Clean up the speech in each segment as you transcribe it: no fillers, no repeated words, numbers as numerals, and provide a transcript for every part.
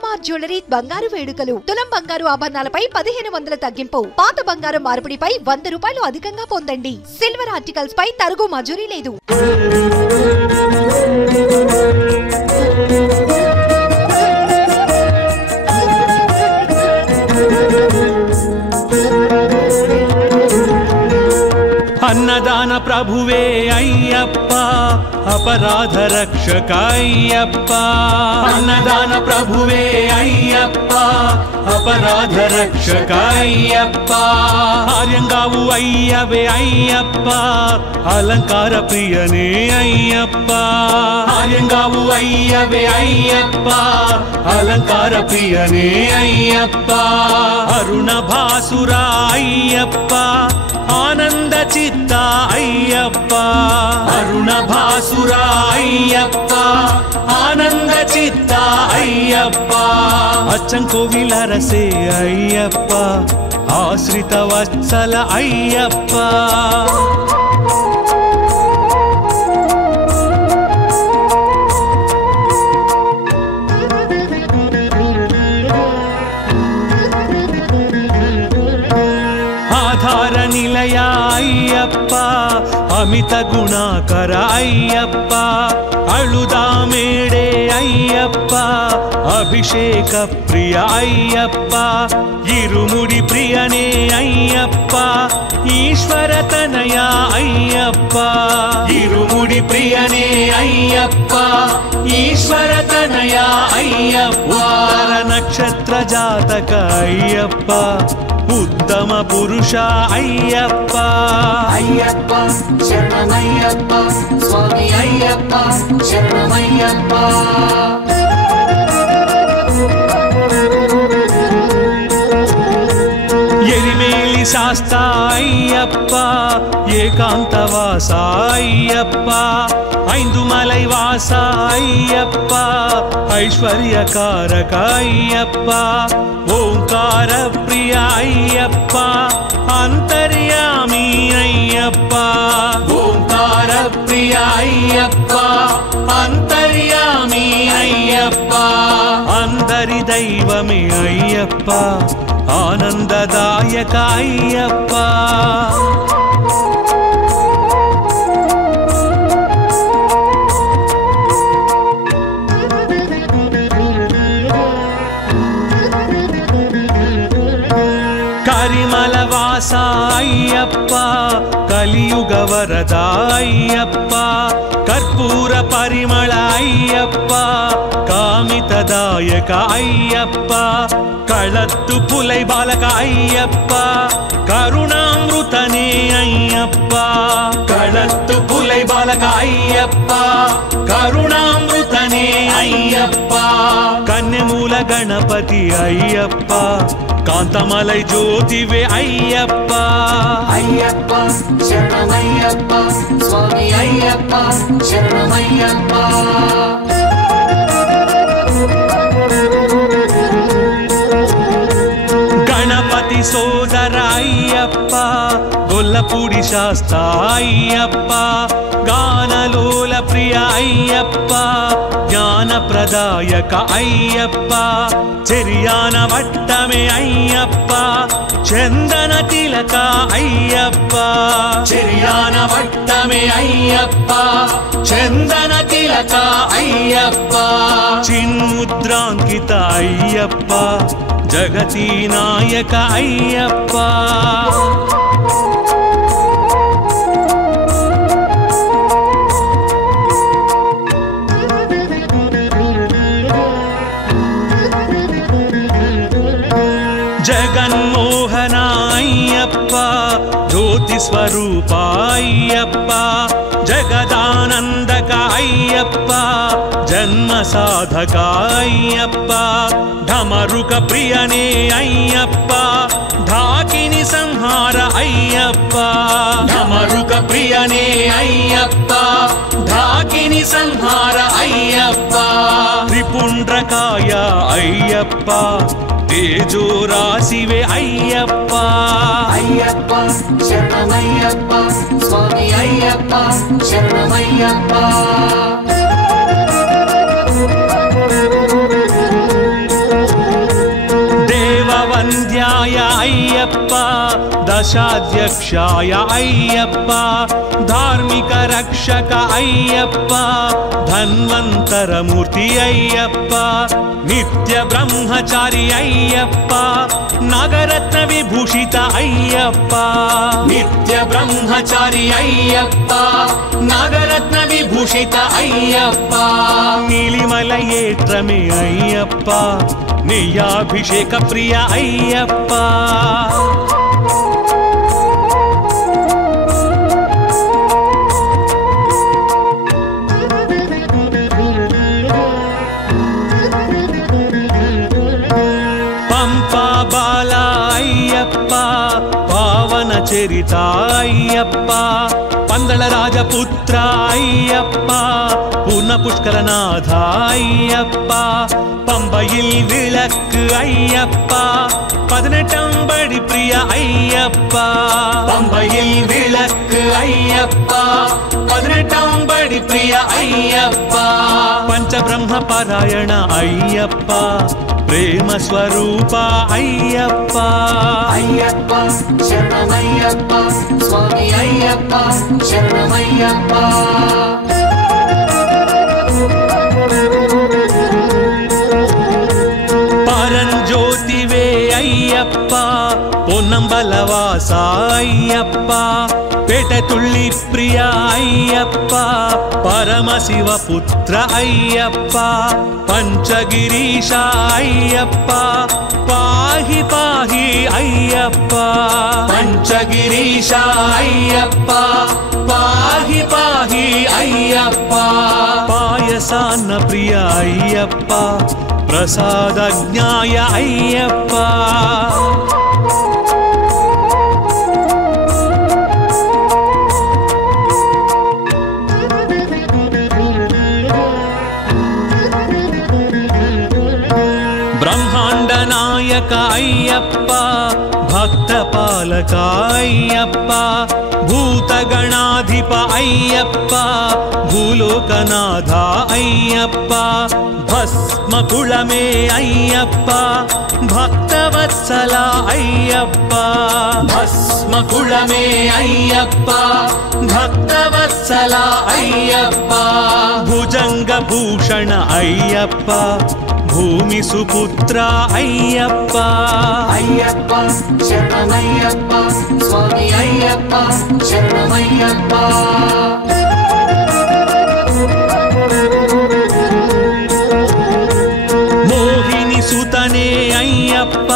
CMR jewellery బంగారు వేడుకలు. తులం బంగారు ఆభరణాలపై 1500 తగ్గింపు. పాత బంగారం మార్పిడిపై 100 రూపాయలు అధికంగా పొందండి. సిల్వర్ ఆర్టికల్స్ పై తరుగు మజూరీ లేదు. అన్నదాన ప్రభువే అయ్యప్ప, अपराध रक्षक अय्यप्प अन्नदान प्रभुवे अय्यप्प अपराध रक्षक अय्यप्प आर्यंगावु अय्यवे अय्यप्प अलंकार प्रियने अय्यप्प आर्यंगावु अय्यवे अय्यप्प अलंकार प्रियने अय्यप्प अरुण भासुर अय्यप्प आनंद चित्त अय्यप्प अरुण भासुर अय्यप्प आनंद चित्त अय्यप्प अच्चंकोविल रसे अय्यप्प आश्रित वत्सल अय्यप्प आधार निलय अय्यप्प अमित गुणाकर अय्यप्प अळुदा मेडे अय्यप्प अभिषेक प्रिय अय्यप्प इरुमुडि प्रियने अय्यप्प ईश्वर तनय अय्यप्प इरुमुडि प्रियने अय्यप्प ईश्वर तनय अय्यप्प उत्तर नक्षत्र जातक अय्यप्प उत्तम पुरुष अय्यप्प अय्यप्प शरणमय्यप्प स्वामी अय्यप्प शरणमय्यप्प एरिमेली शास्ता अय्यप्प एकांतवास अय्यप्प ऐंदुमलै वास अय्यप्प ऐश्वर्यकारक अय्यप्प ओंकार प्रिय अय्यप्प अंतर्यामी अय्यप्प ओंकार प्रिय अय्यप्प अंतर्यामी अय्यप्प अंदरि दैवमे अय्यप्प आनंददायक अय्यप्प करिमलवास अय्यप्प कलियुग वरद अय्यप्प कर्पूर परिमल अय्यप्प कामितदायक अय्यप्प कळत्तु पुलै बालक अय्यप्प करुणामृतने अय्यप्प कळत्तु पुलै बालक अय्यप्प करुणामृतने अय्यप्प कन्यमूल गणपति अय्यप्प कांतमलै ज्योतिवे अय्यप्प अय्यप्प शरणमय्यप्प स्वामी अय्यप्प शरणमय्यप्प गणपति सोदर अय्यप्प गोल्लपूडी शास्ता अय्यप्प गानलोल प्रिय अय्यप्प ज्ञानप्रदायक अय्यप्प चेरियान वट्टमे अय्यप्प चंदन तिलक अय्यप्प चेरियान वट्टमे अय्यप्प चंदन तिलक अय्यप्प चिन्मुद्रांकित अय्यप्प जगती नायक अय्यप्प जगन्मोहन अय्यप्प ज्योति स्वरूप अय्यप्प जगदानंदक अय्यप्प जन्म साधक अय्यप्प ढमरुक प्रियने अय्यप्प ढाकिनी संहार अय्यप्प ढमरुक प्रियने अय्यप्प ढाकिनी संहार अय्यप्प त्रिपुंड्रकाय अय्यप्प तेजो राशिवे अय्यप्प अय्यप्प शरणमय्यप्प स्वामी अय्यप्प शरणमय्यप्प అయ్యప్ప దశాధ్యక్షాయ అయ్యప్ప ధార్మిక రక్షక అయ్యప్ప ధన్వంతరమూర్తి అయ్యప్ప నిత్య బ్రహ్మచారి అయ్యప్ప నాగరత్న విభూషిత అయ్యప్ప నిత్య బ్రహ్మచారి అయ్యప్ప నాగరత్న విభూషిత అయ్యప్ప నీలిమల ఏట్రమే అయ్యప్ప నెయ్యాభిషేక ప్రియ అయ్యప్ప పంపా బాల అయ్యప్ప పావన చరిత అయ్యప్ప పందళ రాజపుత్ర అయ్యప్ప పూర్ణ పుష్కరనాథ అయ్యప్ప பம்பையில் விளக்கு ஐயப்பா 18 படி பிரிய ஐயப்பா பம்பையில் விளக்கு ஐயப்பா 18 படி பிரிய ஐயப்பா பஞ்சபிரம்ம பாராயண ஐயப்பா ప్రేమ స్వరూప అయ్యప్ప అయ్యప్ప శరణమయ్యప్ప స్వామి అయ్యప్ప శరణమయ్యప్ప పరంజ్యోతివే అయ్యప్ప పొన్నంబలవాస అయ్యప్ప పేటతుళ్ళి ప్రియ అయ్యప్ప పరమశివ పుత్ర అయ్యప్ప పంచగిరీశ అయ్యప్ప పాహి పాహి అయ్యప్ప పంచగిరీశ అయ్యప్ప పాహి పాహి అయ్యప్ప పాయసాన్న ప్రియ అయ్యప్ప ప్రసాదజ్ఞాయ అయ్యప్ప బ్రహ్మాండ నాయక అయ్యప్ప భక్త పాలక అయ్యప్ప భూతగణాధిప అయ్యప్ప భూలోకనాథ అయ్యప్ప భస్మకుళమే అయ్యప్ప భక్తవత్సల అయ్యప్ప భస్మకుళమే అయ్యప్ప భక్తవత్సల అయ్యప్ప భుజంగ భూషణ అయ్యప్ప భూమి సుపుత్ర అయ్యప్ప అయ్యప్ప శరణమయ్యప్ప స్వామి అయ్యప్ప శరణమయ్యప్ప మోహిని సుతనే అయ్యప్ప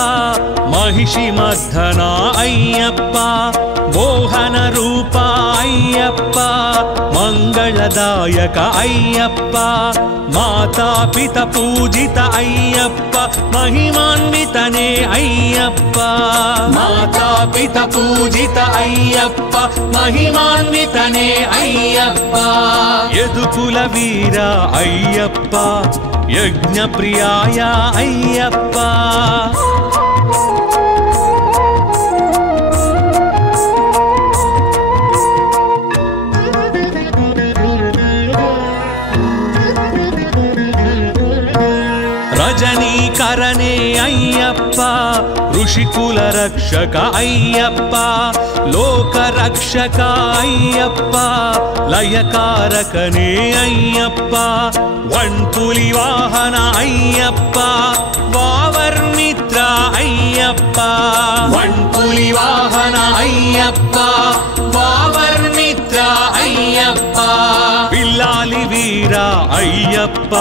మహిషి మర్ధన అయ్యప్ప మోహన రూప అయ్యప్ప మంగళదాయక అయ్యప్ప మాతా పిత పూజిత అయ్యప్ప మహిమాన్వితనే అయ్యప్ప మాతా పిత పూజిత అయ్యప్ప మహిమాన్వితనే అయ్యప్ప యదుకుల వీర అయ్యప్ప యజ్ఞ ప్రియాయ అయ్యప్ప రజనీకరణే అయ్యప్ప ఋషికుల రక్షక అయ్యప్ప లోక రక్షక అయ్యప్ప లయకారకనే అయ్యప్ప వణ్పులి వాహన అయ్యప్ప వావర్మిత్ర అయ్యప్ప వణ్పులి వాహన అయ్యప్ప వావర్మిత్ర అయ్యప్ప పిల్లాలి వీర అయ్యప్ప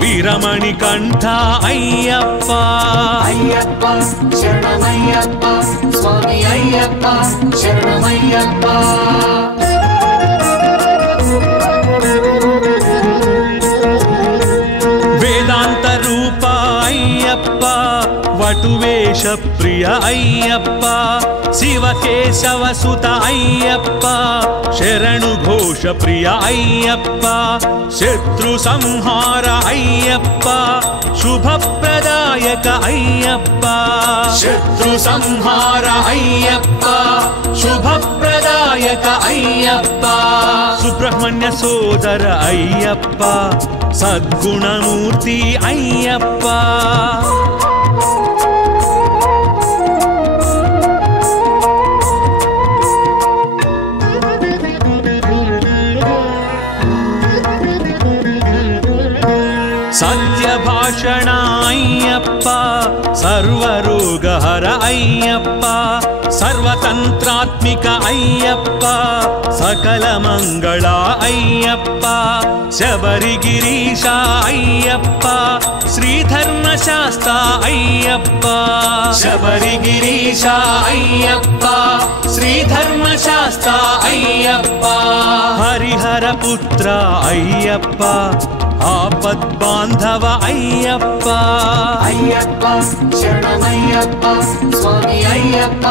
వీరమణి కంఠ అయ్యప్ప అయ్యప్ప శరణమయ్యప్ప స్వామి అయ్యప్ప శరణమయ్యప్ప వేదాంత రూప అయ్యప్ప వటువేష ప్రియ అయ్యప్ప శివకేశవ సుత అయ్యప్ప శరణు ఘోష ప్రియ అయ్యప్ప శత్రు సంహార అయ్యప్ప శుభప్రదాయక అయ్యప్ప శత్రు సంహార అయ్యప్ప శుభప్రదాయక అయ్యప్ప సుబ్రహ్మణ్య సోదర అయ్యప్ప సద్గుణమూర్తి అయ్యప్ప శరణ అయ్యప్ప సర్వరోగహర అయ్యప్ప సర్వతంత్రాత్మిక అయ్యప్ప సకల మంగళ అయ్యప్ప శబరిగిరీశ అయ్యప్ప శ్రీధర్మశాస్త్ర అయ్యప్ప శబరిగిరీశ అయ్యప్ప శ్రీధర్మశాస్త్ర అయ్యప్ప హరిహర పుత్ర అయ్యప్ప ఆపద్బాంధవ అయ్యప్ప అయ్యప్ప శరణమయ్యప్ప స్వామి అయ్యప్ప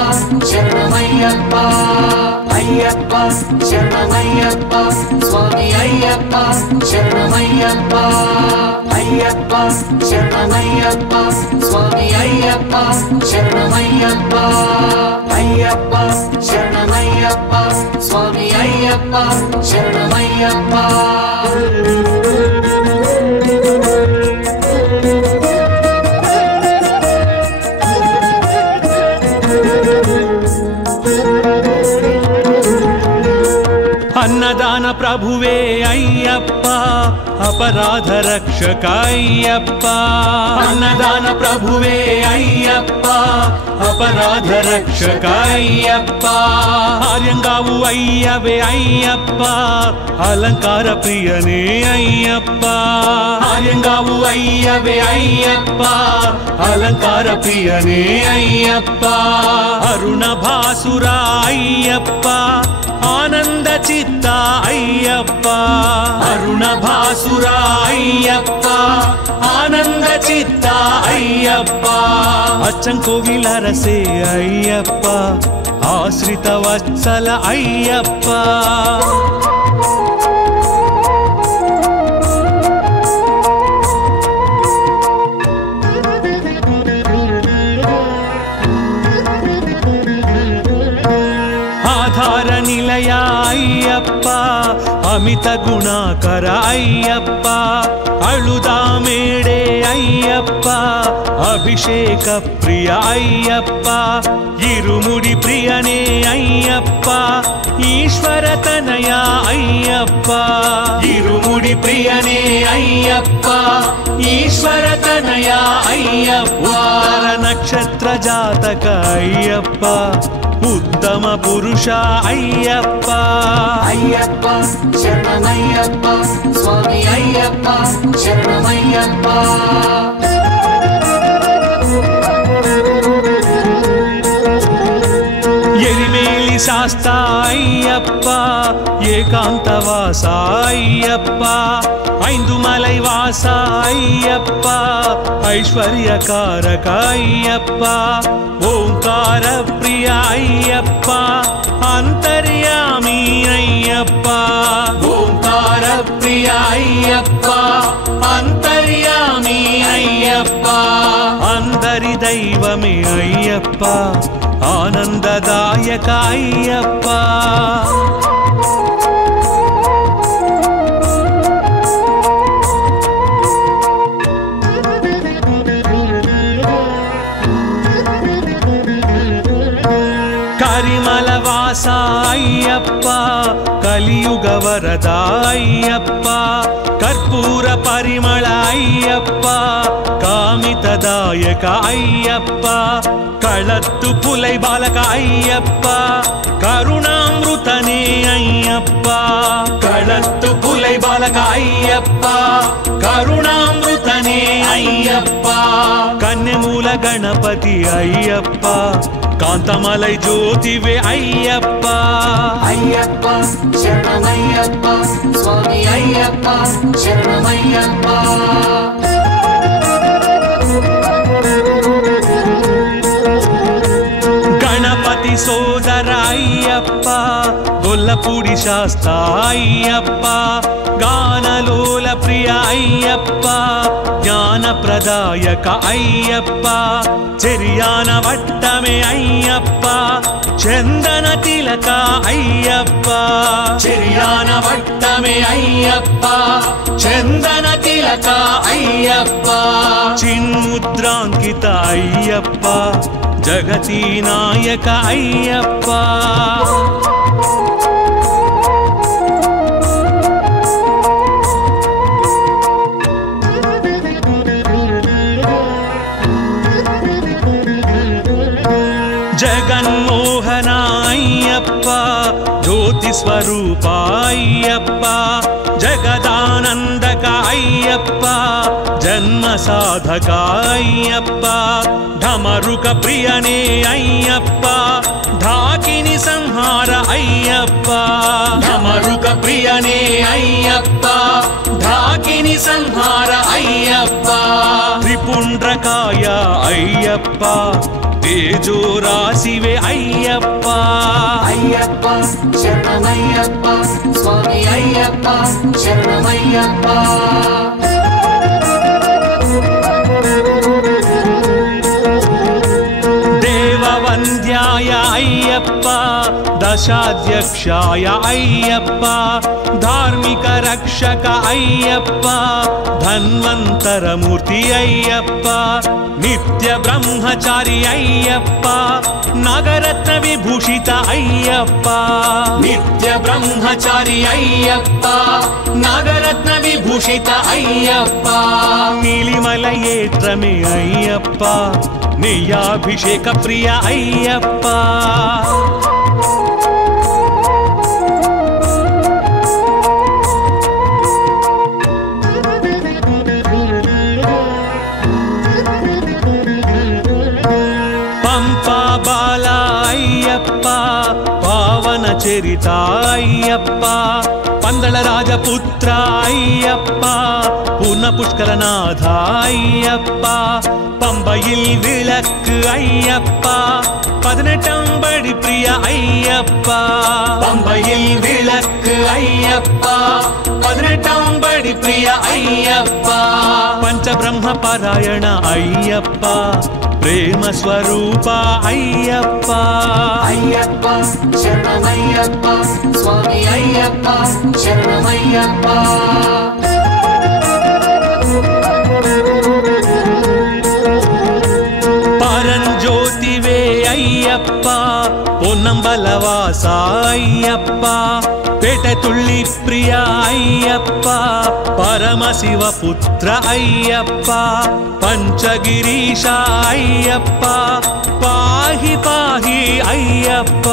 శరణమయ్యప్ప అయ్యప్ప శరణమయ్యప్ప స్వామి అయ్యప్ప శరణమయ్యప్ప అయ్యప్ప శరణమయ్యప్ప స్వామి అయ్యప్ప శరణమయ్యప్ప అయ్యప్ప శరణమయ్యప్ప స్వామి అయ్యప్ప శరణమయ్యప్ప అన్నదాన ప్రభువే అయ్యప్ప అపరాధ రక్షక అయ్యప్ప అన్నదాన ప్రభువే అయ్యప్ప అపరాధ రక్షక అయ్యప్ప ఆర్యంగావు అయ్యవే అయ్యప్ప అలంకార ప్రియనే అయ్యప్ప ఆర్యంగావు అయ్యవే అయ్యప్ప అలంకార ప్రియనే అయ్యప్ప అరుణ భాసుర అయ్యప్ప ఆనంద చిత్త అయ్యప్ప అరుణ భాసుర అయ్యప్ప ఆనంద చిత్త అయ్యప్ప అచ్చంకోవిల రసే అయ్యప్ప ఆశ్రిత వత్సల అయ్యప్ప ఆధార నిలయ అయ్యప్ప అమిత గుణాకర అయ్యప్ప అళుదా మేడే అయ్యప్ప అభిషేక ప్రియ అయ్యప్ప ఇరుముడి ప్రియనే అయ్యప్ప ఈశ్వర తనయ అయ్యప్ప ఇరుముడి ప్రియనే అయ్యప్ప ఈశ్వర తనయ అయ్యప్ప నక్షత్ర జాతక అయ్యప్ప ఉత్తమ పురుష అయ్యప్ప అయ్యప్ప శరణమయ్యప్ప స్వామి అయ్యప్ప శరణమయ్యప్ప ఎరిమేలి శాస్త అయ్యప్ప ఏకాంతవాస అయ్యప్ప ఐందుమలై వాస అయ్యప్ప ఐశ్వర్యకారక అయ్యప్ప ఓంకార ప్రియ అయ్యప్ప అంతర్యామి అయ్యప్ప ఓంకార ప్రియ అయ్యప్ప అంతర్యామి అయ్యప్ప అందరి దైవమే అయ్యప్ప ఆనందదాయక అయ్యప్ప కరిమల వాస అయ్యప్ప కలియుగ వరద అయ్యప్ప కర్పూర పరిమళ అయ్యప్ప కామితదాయక అయ్యప్ప కళత్తు పులై బాలక అయ్యప్ప కరుణామృతనే అయ్యప్ప కళత్తు పులై బాలక అయ్యప్ప కరుణామృతనే అయ్యప్ప కన్యమూల గణపతి అయ్యప్ప కాంతమలై జ్యోతివే అయ్యప్ప అయ్యప్ప శరణమయ్యప్ప స్వామి అయ్యప్ప శరణమయ్యప్ప గణపతి సోదర అయ్యప్ప గొల్లపూడి శాస్త అయ్యప్ప గానలోల ప్రియ అయ్యప్ప జ్ఞానప్రదాయక అయ్యప్ప చెరియాన వట్టమే అయ్యప్ప చందన తిలక అయ్యప్ప చెరియాన వట్టమే అయ్యప్ప చందన తిలక అయ్యప్ప చిన్ముద్రాంకిత అయ్యప్ప జగతి నాయక అయ్యప్ప జగన్మోహన అయ్యప్ప జ్యోతి స్వరూప అయ్యప్ప జగదానందక అయ్యప్ప జన్మ సాధక అయ్యప్ప ఢమరుక ప్రియనే అయ్యప్ప ఢాకిని సంహార అయ్యప్ప ఢమరుక ప్రియనే అయ్యప్ప ఢాకిని సంహార అయ్యప్ప త్రిపుండ్రకాయ అయ్యప్ప తేజో రాశివే అయ్యప్ప అయ్యప్ప శరణమయ్యప్ప స్వామి అయ్యప్ప శరణమయ్యప్ప దేవవంద్యాయ అయ్యప్ప దశాధ్యక్షాయ అయ్యప్ప ధార్మిక రక్షక అయ్యప్ప ధన్వంతరమూర్తి అయ్యప్ప నిత్య బ్రహ్మచారి అయ్యప్ప నాగరత్న విభూషిత అయ్యప్ప నిత్య బ్రహ్మచారి అయ్యప్ప నాగరత్న విభూషిత అయ్యప్ప నీలిమల ఏత్రమే అయ్యప్ప నెయ్యాభిషేక ప్రియ అయ్యప్ప పంపా బాల అయ్యప్ప పావన చరిత అయ్యప్ప పందళ రాజపుత్ర అయ్యప్ప పూర్ణ పుష్కరనాథ అయ్యప్ప பம்பையில் விளக்கு ஐயப்பா 18 படி பிரிய ஐயப்பா பம்பையில் விளக்கு ஐயப்பா 18 படி பிரிய ஐயப்பா பஞ்சபிரம்ம பாராயண ஐயப்பா ప్రేమ స్వరూప అయ్యప్ప అయ్యప్ప శరణమయ్యప్ప స్వామి అయ్యప్ప శరణమయ్యప్ప పరంజ్యోతివే అయ్యప్ప పొన్నంబలవాస అయ్యప్ప పేటతుళ్ళి ప్రియ అయ్యప్ప పరమశివ పుత్ర అయ్యప్ప పంచగిరీశ అయ్యప్ప పాహి పాహి అయ్యప్ప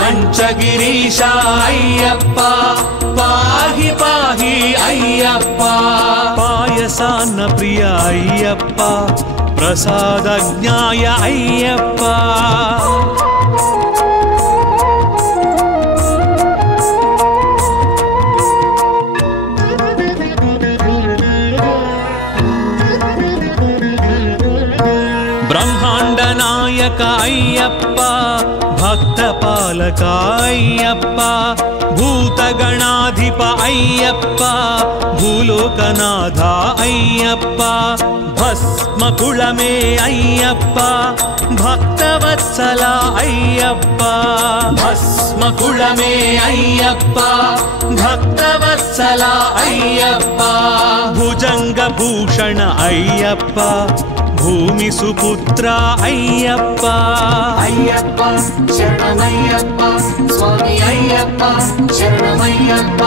పంచగిరీశ అయ్యప్ప పాహి పాహి అయ్యప్ప పాయసాన్న ప్రియ అయ్యప్ప ప్రసాదజ్ఞాయ అయ్యప్ప బ్రహ్మాండ నాయక అయ్యప్ప భక్త పాలక అయ్యప్ప భూతగణాధిప అయ్యప్ప భూలోకనాథ అయ్యప్ప భస్మకుళమే అయ్యప్ప భక్తవత్సల అయ్యప్ప భస్మకుళమే అయ్యప్ప భక్తవత్సల అయ్యప్ప భుజంగ భూషణ అయ్యప్ప భూమి సుపుత్ర అయ్యప్ప అయ్యప్ప శరణమయ్యప్ప స్వామి అయ్యప్ప శరణమయ్యప్ప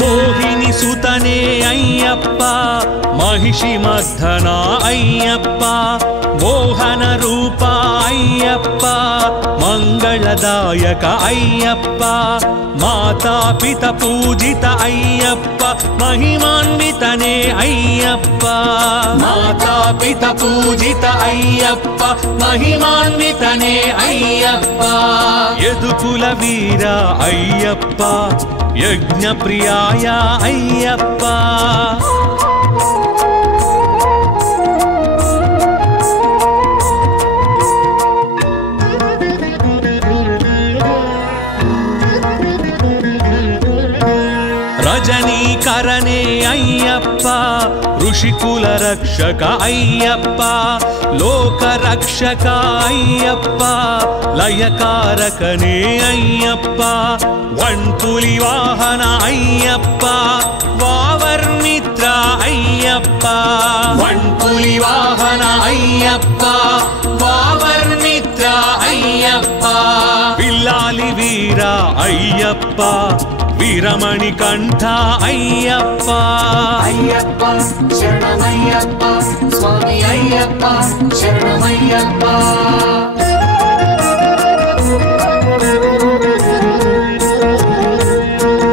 మోహిని సుతనే అయ్యప్ప మహిషి మర్ధన అయ్యప్ప మోహన రూప అయ్యప్ప మంగళదాయక అయ్యప్ప మాతా పిత పూజిత అయ్యప్ప మహిమాన్వితనే అయ్యప్ప మాతా పిత పూజిత అయ్యప్ప మహిమాన్వితనే అయ్యప్ప యదుకుల వీర అయ్యప్ప యజ్ఞ ప్రియాయ అయ్యప్ప రజనీకరణే అయ్యప్ప ఋషికుల రక్షక అయ్యప్ప లోక రక్షక అయ్యప్ప లయకారకనే అయ్యప్ప వణ్పులి వాహన అయ్యప్ప వావర్మిత్ర అయ్యప్ప వణ్పులి వాహన అయ్యప్ప వావర్మిత్ర అయ్యప్ప విల్లాలి వీర అయ్యప్ప శ్రీరమణి కంఠ అయ్యప్ప అయ్యప్ప శరణమయ్యప్ప స్వామి అయ్యప్ప శరణమయ్యప్ప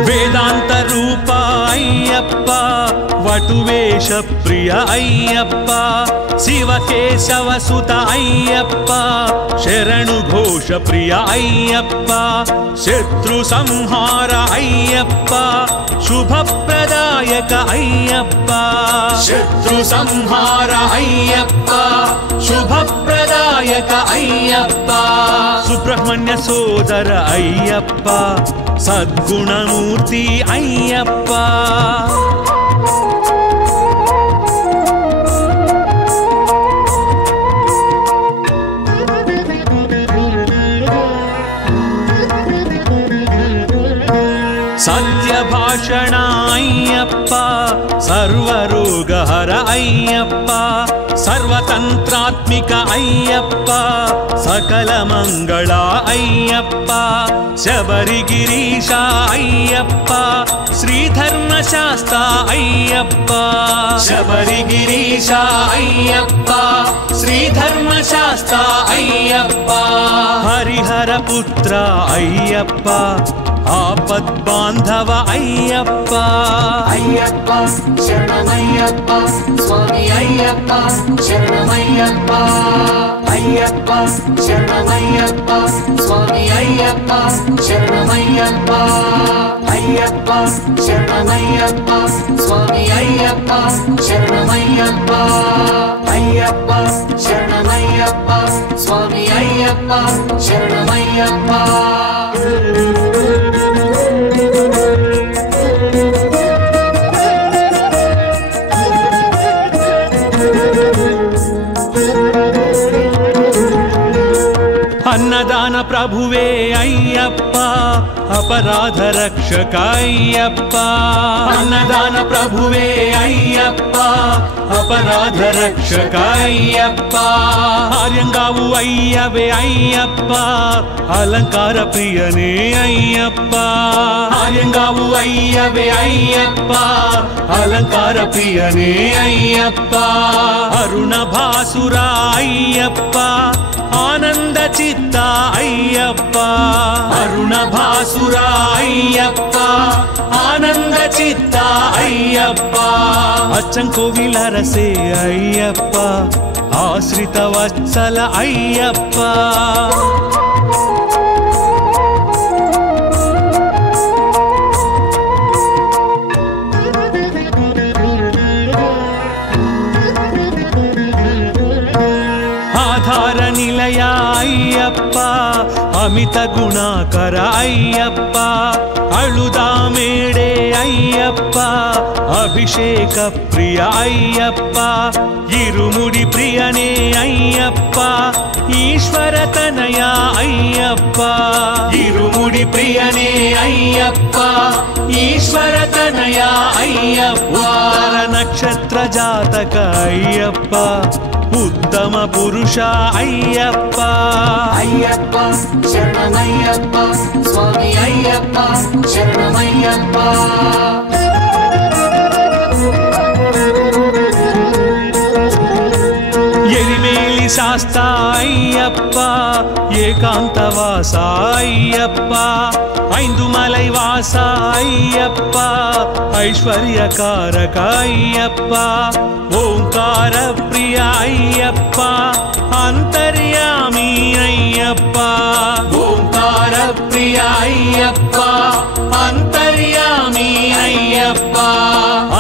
వేదాంత రూప అయ్యప్ప వటువేష ప్రియ అయ్యప్ప శివకేశవ సుత అయ్యప్ప శరణు ఘోష ప్రియ అయ్యప్ప శత్రు సంహార అయ్యప్ప శుభప్రదాయక అయ్యప్ప శత్రు సంహార అయ్యప్ప శుభప్రదాయక అయ్యప్ప సుబ్రహ్మణ్య సోదర అయ్యప్ప సద్గుణమూర్తి అయ్యప్ప సత్యభాషణ అయ్యప్ప సర్వరోగహర అయ్యప్ప సర్వతంత్రాత్మిక అయ్యప్ప సకల మంగళ అయ్యప్ప శబరిగిరీశ అయ్యప్ప శ్రీధర్మశాస్త్ర అయ్యప్ప శబరిగిరీశ అయ్యప్ప శ్రీధర్మశాస్త్ర అయ్యప్ప హరిహర పుత్ర అయ్యప్ప ఆపద్బాంధవ అయ్యప్ప అయ్యప్ప శరణమయ్యప్ప స్వామి అయ్యప్ప శరణమయ్యప్ప అయ్యప్ప శరణమయ్యప్ప స్వామి అయ్యప్ప శరణమయ్యప్ప అయ్యప్ప శరణమయ్యప్ప స్వామి అయ్యప్ప శరణమయ్యప్ప అయ్యప్ప శరణమయ్యప్ప స్వామి అయ్యప్ప శరణమయ్యప్ప అన్నదాన ప్రభువే అయ్యప్ప అపరాధ రక్షక అయ్యప్ప అన్నదాన ప్రభువే అయ్యప్ప అపరాధ రక్షక అయ్యప్ప ఆర్యంగావు అయ్యవే అయ్యప్ప అలంకార ప్రియనే అయ్యప్ప ఆర్యంగావు అయ్యవే అయ్యప్ప అలంకార ప్రియనే అయ్యప్ప అరుణ భాసుర అయ్యప్ప ఆనంద చిత్త అయ్యప్ప అరుణ భాసుర అయ్యప్ప ఆనంద చిత్త అయ్యప్ప అచ్చంకోవిల రసే అయ్యప్ప ఆశ్రిత వత్సల అయ్యప్ప ఆధార నిలయ అయ్యప్ప అమిత గుణాకర అయ్యప్ప అళుదామేడే అయ్యప్ప అభిషేక ప్రియ అయ్యప్ప ఇరుముడి ప్రియనే అయ్యప్ప ఈశ్వర తనయ అయ్యప్ప ఇరుముడి ప్రియనే అయ్యప్ప ఈశ్వర తనయ అయ్యప్ప ఉత్తర నక్షత్ర జాతక అయ్యప్ప ఉత్తమ పురుష అయ్యప్ప అయ్యప్ప శరణమయ్యప్ప స్వామి అయ్యప్ప శరణమయ్యప్ప ఎరిమేలి శాస్త అయ్యప్ప ఏకాంతవాస అయ్యప్ప ఐందుమలై వాస అయ్యప్ప ఐశ్వర్యకారక అయ్యప్ప ఓంకార ప్రియ అయ్యప్ప అంతర్యామి అయ్యప్ప ఓంకార ప్రియ అయ్యప్ప అంతర్యామి అయ్యప్ప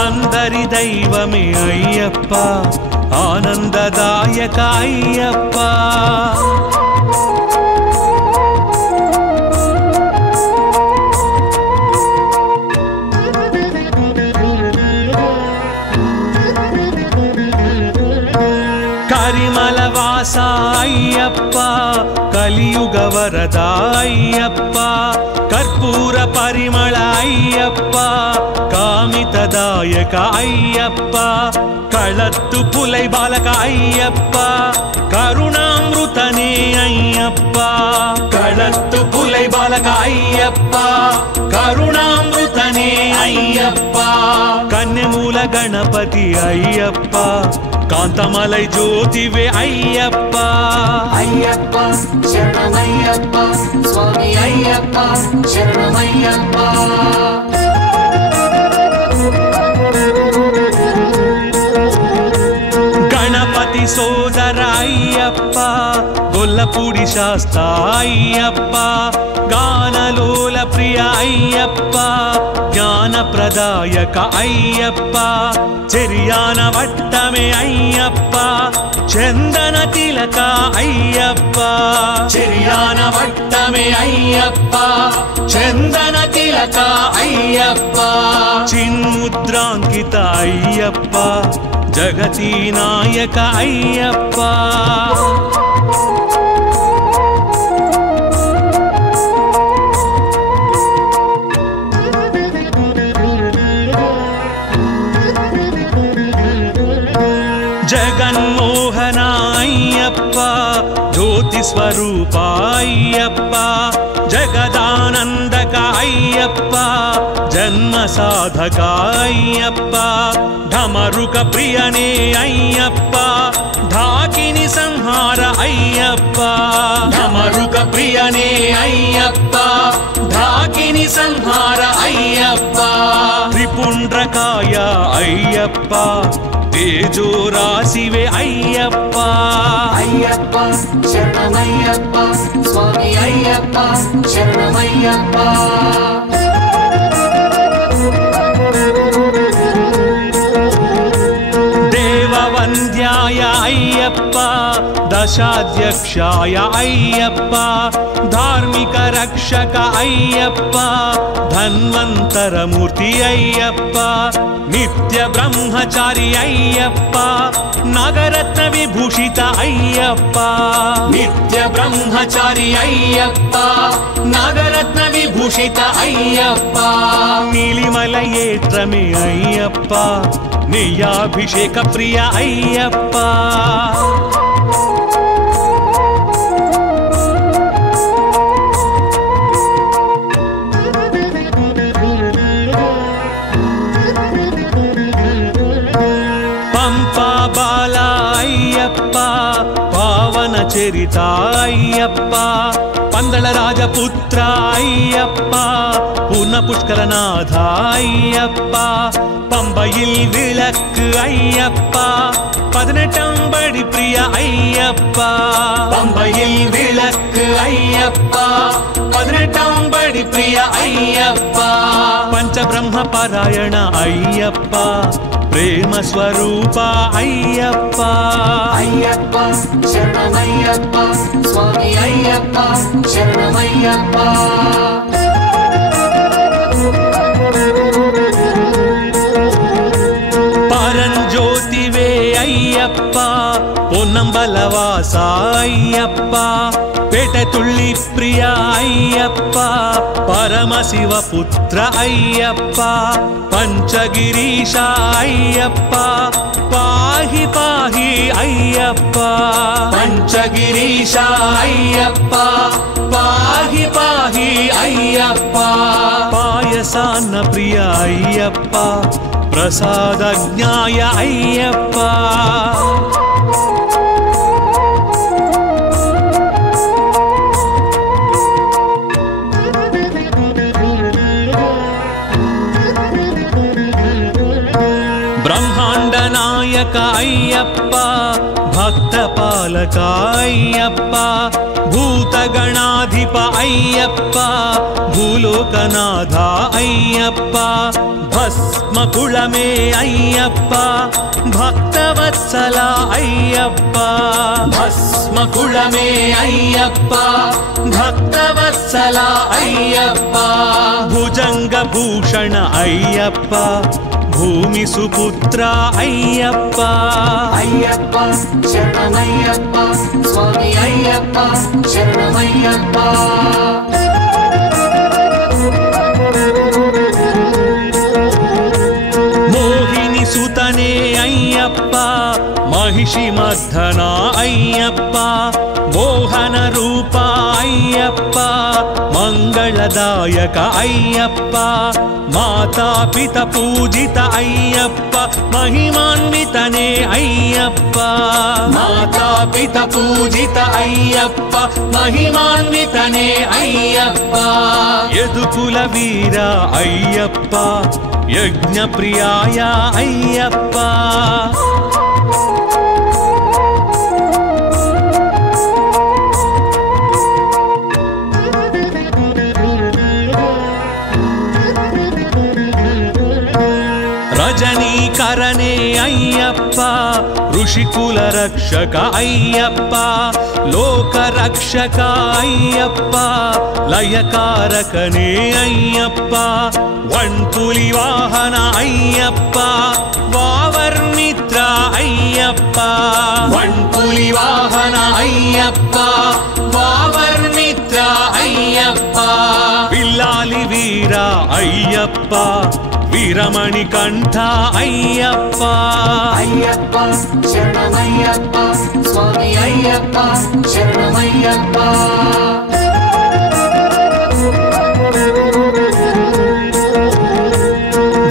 అందరి దైవమే అయ్యప్ప ఆనందదాయక అయ్యప్ప కరిమల వాస అయ్యప్ప కలియుగ వరద అయ్యప్ప కర్పూర పరిమళ అయ్యప్ప కామితదాయక అయ్యప్ప కళత్తు పులై బాలక అయ్యప్ప கருணாமிருதனே ஐயப்பா களத்து புலை பாலக ஐயப்பா கருணாமிருதனே ஐயப்பா கன்னிமூல கணபதி ஐயப்பா காந்தமலை ஜோதிவே ஐயப்பா ஐயப்பா சரணமையப்பா சுவாமி ஐயப்பா சரணமையப்பா గణపతి సోదర అయ్యప్ప గొల్లపూడి శాస్త అయ్యప్ప గానలోల ప్రియ అయ్యప్ప జ్ఞానప్రదాయక అయ్యప్ప చెరియాన వట్టమే అయ్యప్ప చందన తిలక అయ్యప్ప చెరియాన వట్టమే అయ్యప్ప చందన తిలక అయ్యప్ప చిన్ముద్రాంకిత అయ్యప్ప జగతి నాయక అయ్యప్ప జగన్మోహన అయ్యప్ప జ్యోతి స్వరూప అయ్యప్ప జగదానందక అయ్యప్ప జన్మ సాధక అయ్యప్ప ఢమరుక ప్రియనే అయ్యప్ప ఢాకిని సంహార అయ్యప్ప ఢమరుక ప్రియనే అయ్యప్ప ఢాకిని సంహార అయ్యప్ప త్రిపుండ్రకాయ అయ్యప్ప తేజో రాశివే అయ్యప్ప అయ్యప్ప శరణమయ్యప్ప స్వామి అయ్యప్ప శరణమయ్యప్ప దేవవంద్యాయ అయ్యప్ప దశాధ్యక్షాయ అయ్యప్ప ధార్మిక రక్షక అయ్యప్ప ధన్వంతరమూర్తి అయ్యప్ప నిత్య బ్రహ్మచారి అయ్యప్ప నగరత్న విభూషిత అయ్యప్ప నిత్య బ్రహ్మచారి అయ్యప్ప నగరత్న విభూషిత అయ్యప్ప నీలిమల ఏత్రమే అయ్యప్ప నెయ్యాభిషేక ప్రియ అయ్యప్ప పంపా బాల అయ్యప్ప పావన చరిత అయ్యప్ప పందళ రాజపుత్ర అయ్యప్ప పూర్ణ పుష్కరనాథ అయ్యప్ప பம்பையில் விளக்கு ஐயப்பா 18 படி பிரிய ஐயப்பா பம்பையில் விளக்கு ஐயப்பா 18 படி பிரிய ஐயப்பா பஞ்சபிரம்ம பாராயண ஐயப்பா ప్రేమ స్వరూప అయ్యప్ప అయ్యప్ప శరణమయ్యప్ప స్వామి అయ్యప్ప శరణమయ్యప్ప పరంజ్యోతివే అయ్యప్ప పొన్నంబలవాస అయ్యప్ప పేటతుళ్ళి ప్రియ అయ్యప్ప పరమశివ పుత్ర అయ్యప్ప పంచగిరీశ అయ్యప్ప పాహి పాహి అయ్యప్ప పంచగిరీశ అయ్యప్ప పాహి పాహి అయ్యప్ప పాయసాన్న ప్రియ అయ్యప్ప ప్రసాదజ్ఞాయ అయ్యప్ప బ్రహ్మాండ నాయక అయ్యప్ప భక్త పాలక అయ్యప్ప భూతగణాధిప అయ్యప్ప భూలోకనాథ అయ్యప్ప భస్మకుళమే అయ్యప్ప భక్తవత్సల అయ్యప్ప భస్మకుళమే అయ్యప్ప భక్తవత్సల అయ్యప్ప భుజంగ భూషణ అయ్యప్ప భూమి సుపుత్ర అయ్యప్ప అయ్యప్ప శరణమయ్యప్ప స్వామి అయ్యప్ప శరణమయ్యప్ప మోహిని సుతనే అయ్యప్ప महिषिमर्दन अय्यप्प मोहन रूप अय्यप्प मंगलदायक अय्यप्प माता पिता पूजित अय्यप्प महिमान्वितने अय्यप्प माता पिता पूजित अय्यप्प महिमान्वितने अय्यप्प यदुकुल वीर अय्यप्प यज्ञ प्रियाय अय्यप्प रजनीकरणे अय्यप्प ऋषिकुल रक्षक अय्यप्प लोकरक्षक अय्यप्प लयकारकने अय्यप्प वण्पुलि वाहन अय्यप्प वावर्मित्र अय्यप्प वण्पुलि वाहन अय्यप्प वावर्मित्र अय्यप्प विल्लालि वीर अय्यप्प वीरमणिकण्ठ अय्यप्प अय्यप्प शरणमय्यप्प स्वामी अय्यप्प शरणमय्यप्प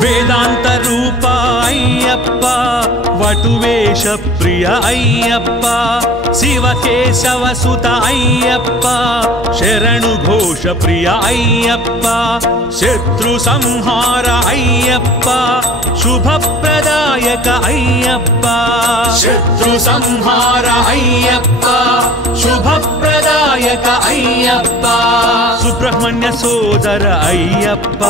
वेदांत रूप अय्यप्प वटुवेश प्रिय अय्यप्प शिवकेशव सुत अय्यप्प शरणु घोष प्रिय अय्यप्प शत्रु संहार अय्यप्प शुभप्रदायक अय्यप्प शत्रु संहार अय्यप्प शुभप्रदायक अय्यप्प सुब्रह्मण्य सोदर अय्यप्प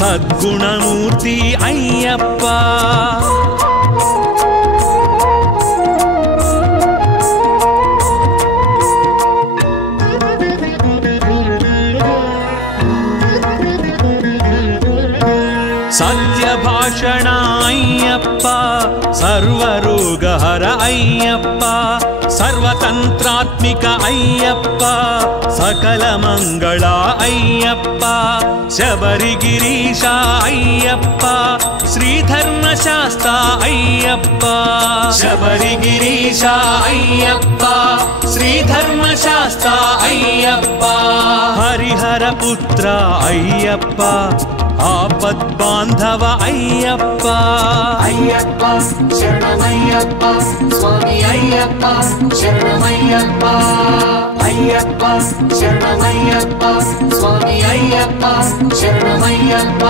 सद्गुणमूर्ति अय्यप्प सत्यभाषण अय्यप्प सर्वरोगहर अय्यप्प सर्वतन्त्रात्मिक अय्यप्प सकलमङ्गल अय्यप्प शबरिगिरीश अय्यप्प श्रीधर्मशास्ता अय्यप्प शबरिगिरीश अय्यप्प श्रीधर्मशास्ता अय्यप्प हरिहरपुत्र अय्यप्प आपद्बान्धव अय्यप्प अय्यप्प शरणमय्यप्प स्वामी अय्यप्प शरणमय्यप्प अय्यप्प शरणमय्यप्प स्वामी अय्यप्प शरणमय्यप्प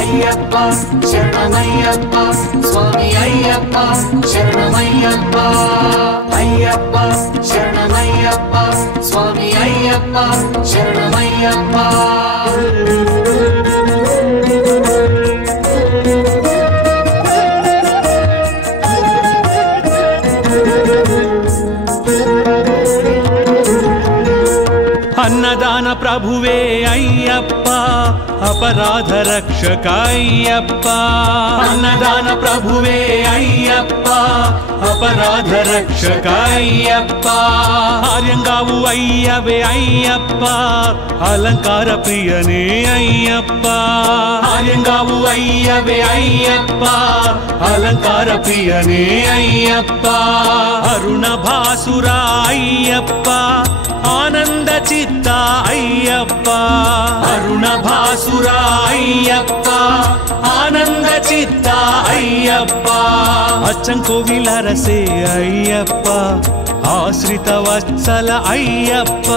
अय्यप्प शरणमय्यप्प स्वामी अय्यप्प शरणमय्यप्प अय्यप्प शरणमय्यप्प स्वामी अय्यप्प शरणमय्यप्प अन्नदान प्रभुवे अय्यप्प अपराध रक्षक अय्यप्प अन्नदान प्रभुवे अय्यप्प अपराध रक्षक अय्यप्प आर्यंगावु अय्यवे अय्यप्प अलंकार प्रियने अय्यप्प आर्यंगावु अय्यवे अय्यप्प अलंकार प्रियने अय्यप्प अरुण भासुर अय्यप्प आनंद चित्त अय्यप्प अरुण भासुर अय्यप्प आनंद चित्त अय्यप्प अच्चंकोविल रसे अय्यप्प आश्रित वत्सल अय्यप्प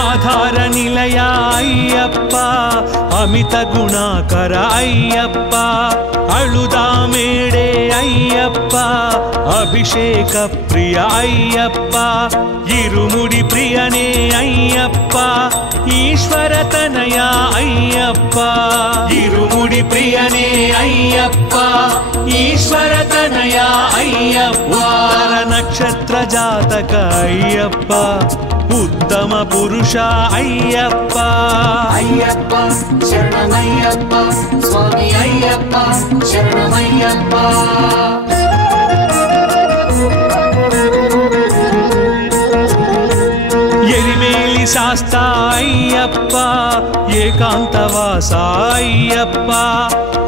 आधार निलय अय्यप्प अमित गुणाकर अय्यप्प अळुदा मेडे अय्यप्प अभिषेक प्रिय अय्यप्प इरुमुडि प्रियने अय्यप्प ईश्वर तनय अय्यप्प इरुमुडि प्रियने अय्यप्प ईश्वर तनय अय्यप्प उत्तर नक्षत्र जातक अय्यप्प उत्तम पुरुष अय्यप्प अय्यप्प शरणमय्यप्प स्वामी अय्यप्प शरणमय्यप्प శాస్తా అయ్యప్ప ఏకాంతవాస అయ్యప్ప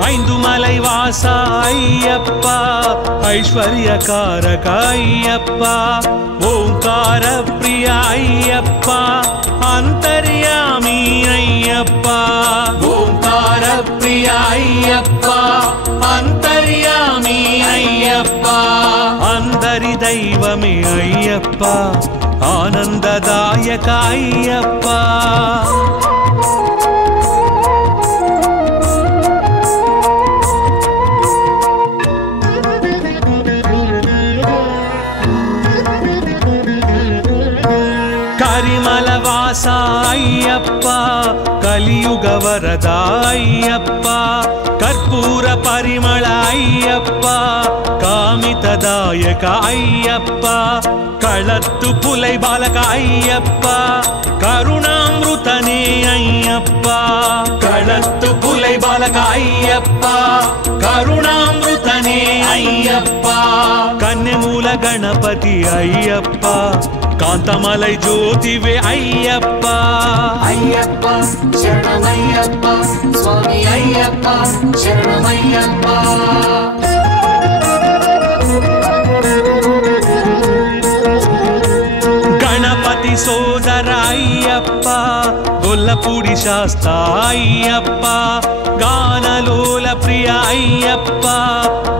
ఐందుమలై వాస అయ్యప్ప ఐశ్వర్యకారక అయ్యప్ప ఓంకార ప్రియ అయ్యప్ప అంతర్యామి అయ్యప్ప ఓంకార ప్రియ అయ్యప్ప అంతర్యామి అయ్యప్ప అందరి దైవమే అయ్యప్ప ఆనందదాయక అయ్యప్ప కరిమలవాస అయ్యప్ప కలియుగ వరద అయ్యప్ప కర్పూర పరిమళ అయ్యప్ప కామితదాయక అయ్యప్ప కళత్తు పులై బాలక అయ్యప్ప కరుణామృతనే అయ్యప్ప కళత్తు పులై బాలక అయ్యప్ప కరుణామృతనే అయ్యప్ప కన్యమూల గణపతి అయ్యప్ప కాంతమలై జ్యోతివే అయ్యప్ప అయ్యప్ప శరణమయ్యప్ప స్వామి అయ్యప్ప శరణమయ్యప్ప గణపతి సోదర అయ్యప్ప గొల్లపూడి శాస్తా అయ్యప్ప గానలోల ప్రియ అయ్యప్ప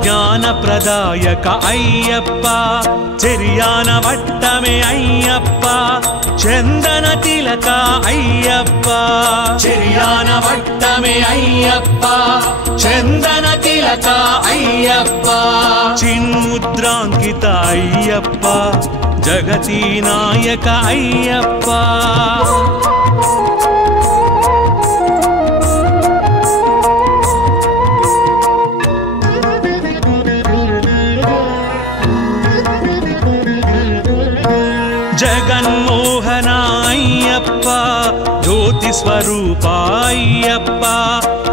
జ్ఞానప్రదాయక అయ్యప్ప చెరియాన వట్టమే అయ్యప్ప చందన తిలక అయ్యప్ప చెరియాన వట్టమే అయ్యప్ప చందన తిలక అయ్యప్ప చిన్ముద్రాంకిత అయ్యప్ప జగతి నాయక అయ్యప్ప జగన్మోహన అయ్యప్ప జ్యోతి స్వరూప అయ్యప్ప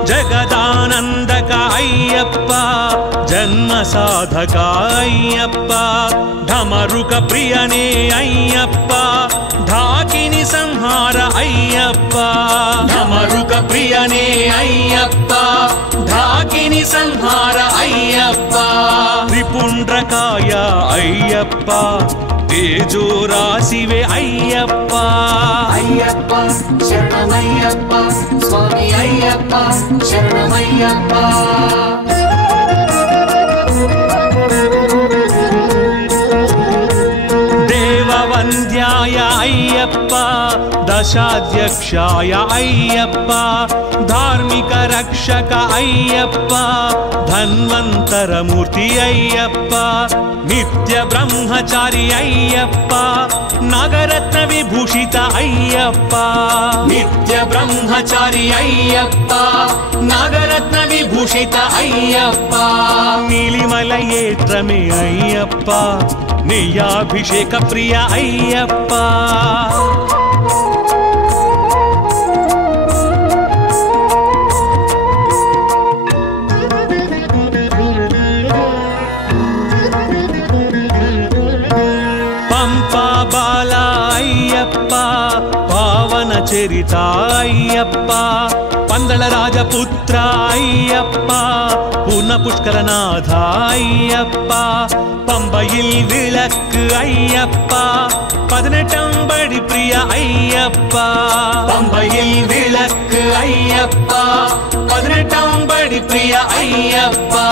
జగదానందక అయ్యప్ప జన్మ సాధక అయ్యప్ప ఢమరుక ప్రియనే అయ్యప్ప ఢాకిని సంహార అయ్యప్ప ఢమరుక ప్రియనే అయ్యప్ప ఢాకిని సంహార అయ్యప్ప త్రిపుండ్రకాయ అయ్యప్ప తేజో రాశివే అయ్యప్ప అయ్యప్ప శరణమయ్యప్ప స్వామి అయ్యప్ప శరణమయ్యప్ప దేవవంద్యాయ అయ్యప్ప దశాధ్యక్షాయ అయ్యప్ప ధార్మిక రక్షక అయ్యప్ప ధన్వంతరమూర్తి అయ్యప్ప నిత్య బ్రహ్మచారి అయ్యప్ప నాగరత్న విభూషిత అయ్యప్ప నిత్య బ్రహ్మచారి అయ్యప్ప నాగరత్న విభూషిత అయ్యప్ప నీలిమల ఏత్రమే అయ్యప్ప నియాభిషేక ప్రియ అయ్యప్ప పంపా బాల అయ్యప్ప పావన చరిత అయ్యప్ప పందళ రాజపుత్ర అయ్యప్ప పూర్ణ పుష్కరనాథ అయ్యప్ప పంబయిల్ విளக்கு అయ్యప్ప 18 படி பிரிய ஐயப்பா பம்பையில் விளக்கு ஐயப்பா 18 படி பிரிய ஐயப்பா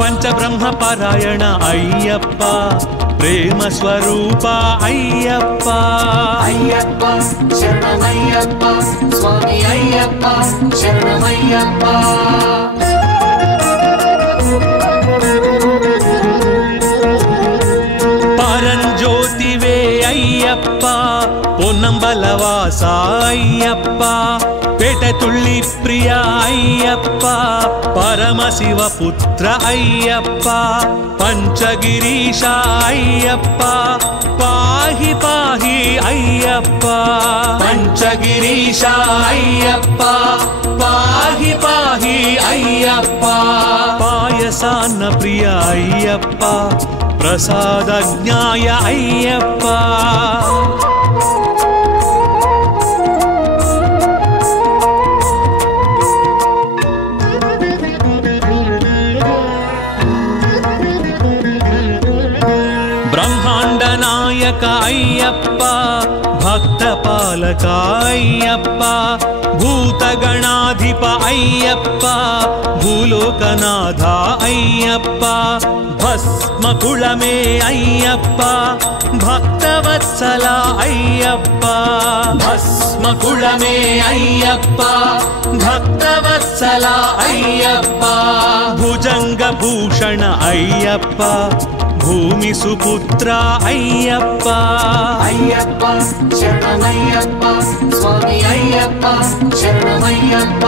பஞ்சபிரம்ம பாராயண ஐயப்பா ప్రేమ స్వరూప అయ్యప్ప అయ్యప్ప శరణమయ్యప్ప స్వామి అయ్యప్ప శరణమయ్యప్ప పరంజ్యోతివే అయ్యప్ప పొన్నంబలవాస అయ్యప్ప పేటతుళ్ళి ప్రియ అయ్యప్ప పరమశివ పుత్ర అయ్యప్ప పంచగిరీశ అయ్యప్ప పాహి పాహి అయ్యప్ప పంచగిరీశ అయ్యప్ప పాహి పాహి అయ్యప్ప పాయసాన్న ప్రియ అయ్యప్ప ప్రసాదజ్ఞాయ అయ్యప్ప నాయక అయ్యప్ప భక్త పాలక అయ్యప్ప భూతగణాధిప అయ్యప్ప భూలోకనాథ అయ్యప్ప భస్మకుళమే అయ్యప్ప భక్తవత్సల అయ్యప్ప భస్మకుళమే అయ్యప్ప భక్తవత్సల అయ్యప్ప భుజంగ భూషణ అయ్యప్ప భూమి సుపుత్ర అయ్యప్ప అయ్యప్ప శరణమయ్యప్ప స్వామి అయ్యప్ప శరణమయ్యప్ప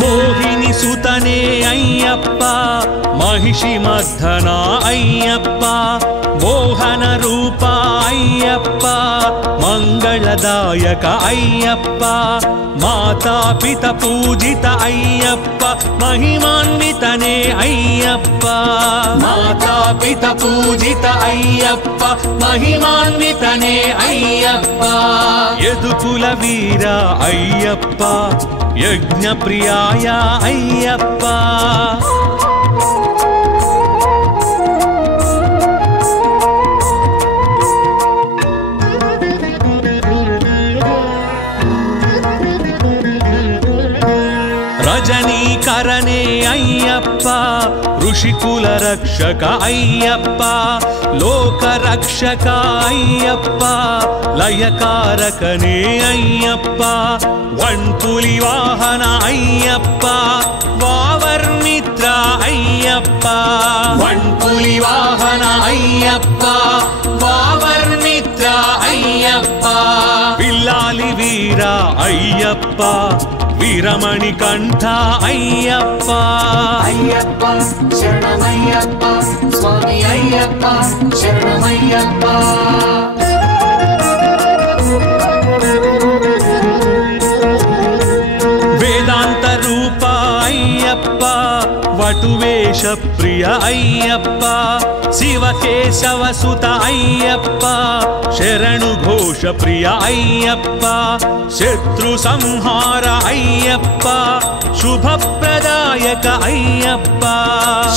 మోహిని సుతనే అయ్యప్ప మహిషి మర్ధన అయ్యప్ప మోహన రూప అయ్యప్ప మంగళదాయక అయ్యప్ప మాతాపిత పూజిత అయ్యప్ప మహిమాన్వితనే అయ్యప్ప మాతాపిత పూజిత అయ్యప్ప మహిమాన్వితనే అయ్యప్ప యదుకుల వీర అయ్యప్ప యజ్ఞ ప్రియాయ అయ్యప్ప రజనీకరణే అయ్యప్ప ఋషికుల రక్షక అయ్యప్ప లోక రక్షక అయ్యప్ప లయకారకనే అయ్యప్ప వన్పులి వాహన అయ్యప్ప వావర్మిత్ర అయ్యప్ప వన్పులి వాహన అయ్యప్ప వావర్మిత్ర అయ్యప్ప పిల్లాలి వీర అయ్యప్ప వీరమణి కంఠ అయ్యప్ప అయ్యప్ప శరణమయ్యప్ప స్వామి అయ్యప్ప శరణమయ్యప్ప వేదాంత రూప అయ్యప్ప వటువేష ప్రియ అయ్యప్ప శివకేశవ సుత అయ్యప్ప శరణు ఘోష ప్రియ అయ్యప్ప శత్రు సంహార అయ్యప్ప శుభప్రదాయక అయ్యప్ప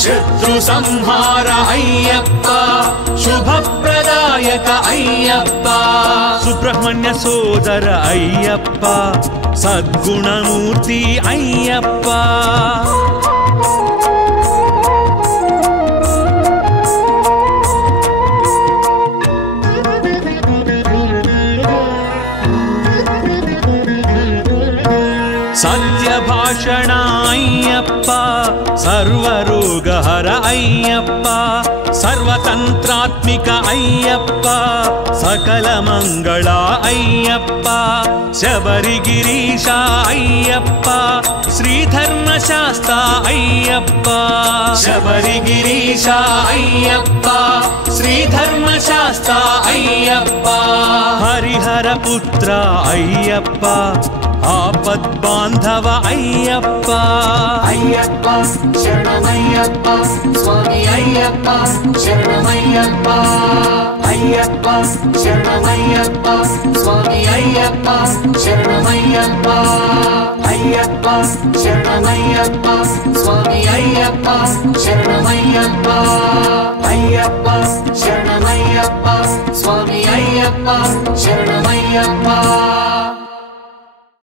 శత్రు సంహార అయ్యప్ప శుభప్రదాయక అయ్యప్ప సుబ్రహ్మణ్య సోదర అయ్యప్ప సద్గుణమూర్తి అయ్యప్ప సత్యభాషణ అయ్యప్ప సర్వరోగహర అయ్యప్ప సర్వతంత్రాత్మిక అయ్యప్ప సకల మంగళ అయ్యప్ప శబరిగిరీశ అయ్యప్ప శ్రీధర్మశాస్త్ర అయ్యప్ప శబరిగిరీశ అయ్యప్ప శ్రీధర్మశాస్త్ర అయ్యప్ప హరిహర పుత్ర అయ్యప్ప ఆపద్బాంధవ అయ్యప్ప అయ్యప్ప శరణమయ్యప్ప స్వామి అయ్యప్ప శరణమయ్యప్ప అయ్యప్ప శరణమయ్యప్ప స్వామి అయ్యప్ప శరణమయ్యప్ప అయ్యప్ప శరణమయ్యప్ప స్వామి అయ్యప్ప శరణమయ్యప్ప అయ్యప్ప శరణమయ్యప్ప స్వామి అయ్యప్ప శరణమయ్యప్ప